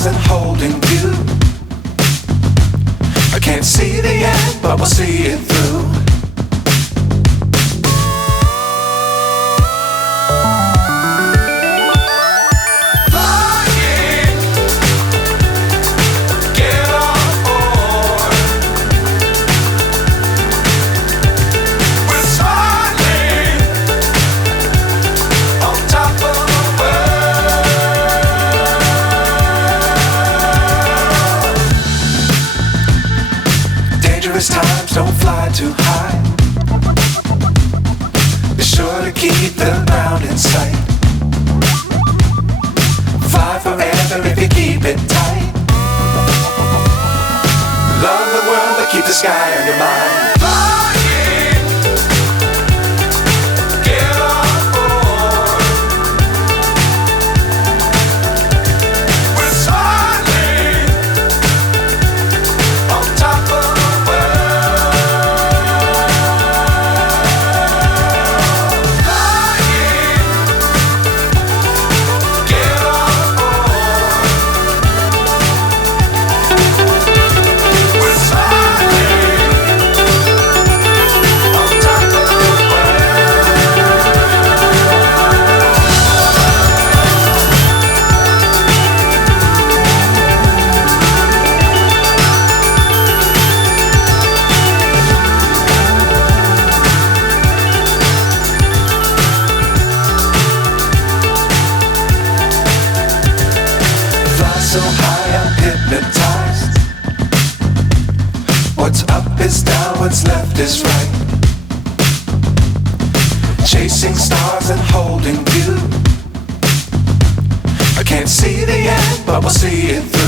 stars and holding you. I can't see the end, but we'll see it through. Times don't fly too high. Be sure to keep the ground in sight. Fly forever if you keep it tight. Love the world but keep the sky on your mind. So high I'm hypnotized. What's up is down, what's left is right. Chasing stars and holding you. I can't see the end, but we'll see it through.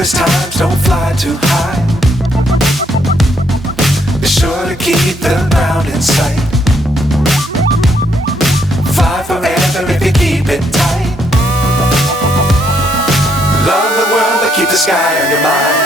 Times don't fly too high. Be sure to keep the ground in sight. Fly forever if you keep it tight. Love the world but keep the sky on your mind.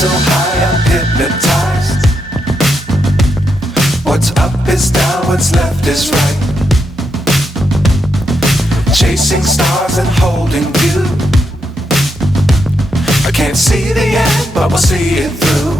So high I'm hypnotized. What's up is down, what's left is right. Chasing stars and holding you. I can't see the end, but we'll see it through.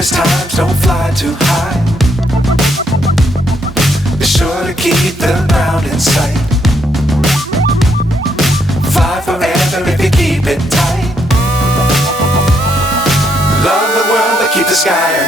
Times don't fly too high. Be sure to keep the ground in sight. Fly forever if you keep it tight. Love the world but keep the sky